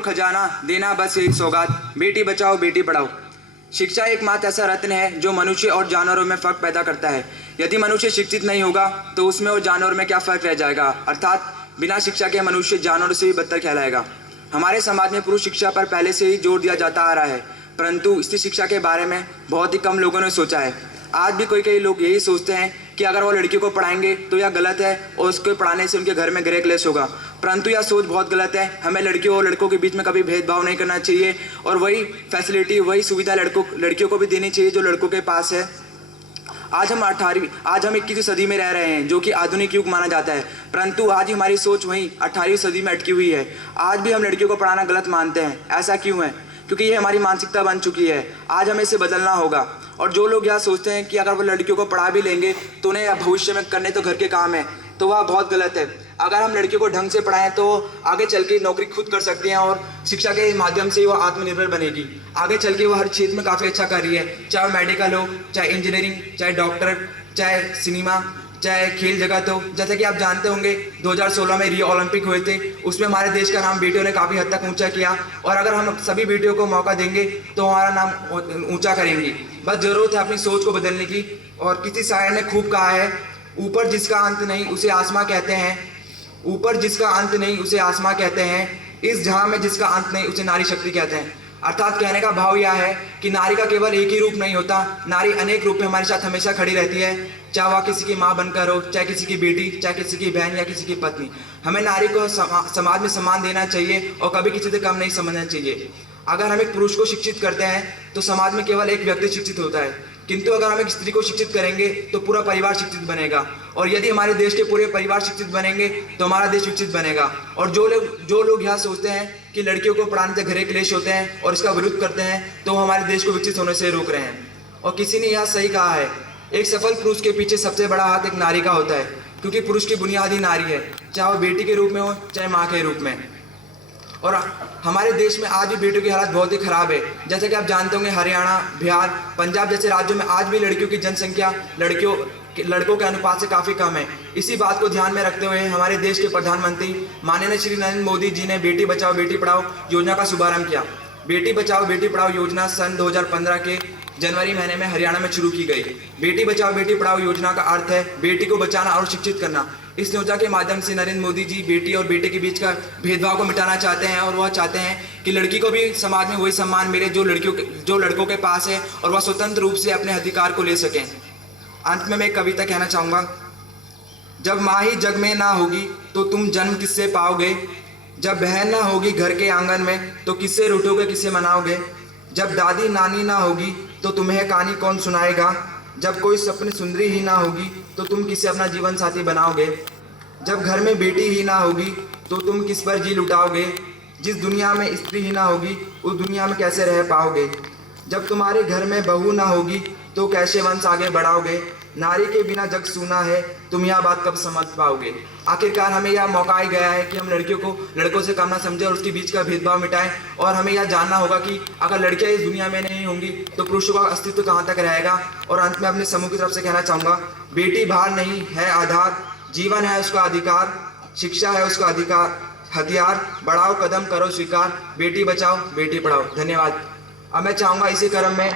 अनमोल खजाना, देना बस यही सौगात, बेटी बचाओ बेटी पढ़ाओ। शिक्षा एकमात्र ऐसा रत्न है जो मनुष्य और जानवरों में फ़र्क पैदा करता है। यदि मनुष्य शिक्षित नहीं होगा तो उसमें और जानवर में क्या फ़र्क रह जाएगा, अर्थात बिना शिक्षा के मनुष्य जानवरों से भी बदतर कहलाएगा। हमारे समाज में पुरुष शिक्षा पर पहले से ही जोर दिया जाता आ रहा है, परंतु स्त्री शिक्षा के बारे में बहुत ही कम लोगों ने सोचा है। आज भी कई लोग यही सोचते हैं कि अगर वो लड़कियों को पढ़ाएंगे तो यह गलत है और उसको पढ़ाने से उनके घर में गृह क्लेश होगा, परंतु यह सोच बहुत गलत है। हमें लड़कियों और लड़कों के बीच में कभी भेदभाव नहीं करना चाहिए और वही फैसिलिटी, वही सुविधा लड़कियों को भी देनी चाहिए जो लड़कों के पास है। आज हम 21वीं सदी में रह रहे हैं जो कि आधुनिक युग माना जाता है, परंतु आज ही हमारी सोच वहीं 18वीं सदी में अटकी हुई है। आज भी हम लड़कियों को पढ़ाना गलत मानते हैं। ऐसा क्यों है? क्योंकि ये हमारी मानसिकता बन चुकी है। आज हमें इसे बदलना होगा। और जो लोग यह सोचते हैं कि अगर वो लड़कियों को पढ़ा भी लेंगे तो उन्हें भविष्य में करने तो घर के काम है, तो वह बहुत गलत है। अगर हम लड़कियों को ढंग से पढ़ाएं तो आगे चल के नौकरी खुद कर सकती हैं और शिक्षा के माध्यम से वह आत्मनिर्भर बनेगी। आगे चल के वो हर क्षेत्र में काफ़ी अच्छा कर रही है, चाहे वो मेडिकल हो, चाहे इंजीनियरिंग, चाहे डॉक्टर, चाहे सिनेमा, चाहे खेल जगत हो। जैसे कि आप जानते होंगे 2016 में रियो ओलंपिक हुए थे, उसमें हमारे देश का नाम बेटियों ने काफ़ी हद तक ऊंचा किया और अगर हम सभी बेटियों को मौका देंगे तो हमारा नाम ऊंचा करेंगी। बस ज़रूरत है अपनी सोच को बदलने की। और किसी शायर ने खूब कहा है, ऊपर जिसका अंत नहीं उसे आसमां कहते हैं, ऊपर जिसका अंत नहीं उसे आसमां कहते हैं, इस जहां में जिसका अंत नहीं उसे नारी शक्ति कहते हैं। अर्थात कहने का भाव यह है कि नारी का केवल एक ही रूप नहीं होता, नारी अनेक रूप में हमारे साथ हमेशा खड़ी रहती है, चाहे वह किसी की माँ बनकर हो, चाहे किसी की बेटी, चाहे किसी की बहन या किसी की पत्नी। हमें नारी को समाज में सम्मान देना चाहिए और कभी किसी से कम नहीं समझना चाहिए। अगर हम एक पुरुष को शिक्षित करते हैं तो समाज में केवल एक व्यक्ति शिक्षित होता है, किंतु अगर हम एक स्त्री को शिक्षित करेंगे तो पूरा परिवार शिक्षित बनेगा। और यदि हमारे देश के पूरे परिवार शिक्षित बनेंगे तो हमारा देश विकसित बनेगा। और जो लोग यह सोचते हैं कि लड़कियों को पढ़ाने से घरेलू क्लेश होते हैं और इसका विरोध करते हैं तो हमारे देश को विकसित होने से रोक रहे हैं। और किसी ने यह सही कहा है, एक सफल पुरुष के पीछे सबसे बड़ा हाथ एक नारी का होता है, क्योंकि पुरुष की बुनियाद ही नारी है, चाहे वो बेटी के रूप में हो चाहे माँ के रूप में। और हमारे देश में आज भी बेटियों की हालत बहुत ही ख़राब है। जैसे कि आप जानते होंगे हरियाणा, बिहार, पंजाब जैसे राज्यों में आज भी लड़कियों की जनसंख्या लड़कों के अनुपात से काफ़ी कम है। इसी बात को ध्यान में रखते हुए हमारे देश के प्रधानमंत्री माननीय श्री नरेंद्र मोदी जी ने बेटी बचाओ बेटी पढ़ाओ योजना का शुभारंभ किया। बेटी बचाओ बेटी पढ़ाओ योजना सन 2015 के जनवरी महीने में हरियाणा में शुरू की गई। बेटी बचाओ बेटी पढ़ाओ योजना का अर्थ है बेटी को बचाना और शिक्षित करना। इस योजना के माध्यम से नरेंद्र मोदी जी बेटी और बेटे के बीच का भेदभाव को मिटाना चाहते हैं और वह चाहते हैं कि लड़की को भी समाज में वही सम्मान मिले जो लड़कों के पास है और वह स्वतंत्र रूप से अपने अधिकार को ले सकें। अंत में मैं एक कविता कहना चाहूँगा। जब माँ ही जग में ना होगी तो तुम जन्म किससे पाओगे, जब बहन ना होगी घर के आंगन में तो किससे रूठोगे किससे मनाओगे, जब दादी नानी ना होगी तो तुम्हें कहानी कौन सुनाएगा, जब कोई सपने सुंदरी ही ना होगी तो तुम किसे अपना जीवन साथी बनाओगे, जब घर में बेटी ही ना होगी तो तुम किस पर जी लुटाओगे, जिस दुनिया में स्त्री ही ना होगी उस दुनिया में कैसे रह पाओगे, जब तुम्हारे घर में बहू ना होगी तो कैसे वंश आगे बढ़ाओगे, नारी के बिना जग सूना है तुम यह बात कब समझ पाओगे। आखिरकार हमें यह मौका ही गया है कि हम लड़कियों को लड़कों से कम ना समझें और उसके बीच का भेदभाव मिटाएं। और हमें यह जानना होगा कि अगर लड़कियां इस दुनिया में नहीं होंगी तो पुरुषों का अस्तित्व कहाँ तक रहेगा। और अंत में अपने समूह की तरफ से कहना चाहूँगा, बेटी भार नहीं है आधार, जीवन है उसका अधिकार, शिक्षा है उसका अधिकार हथियार, बढ़ाओ कदम करो स्वीकार, बेटी बचाओ बेटी पढ़ाओ। धन्यवाद। अब मैं चाहूँगा इसी क्रम में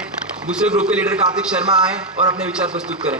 दूसरे ग्रुप के लीडर कार्तिक शर्मा आए और अपने विचार प्रस्तुत करें।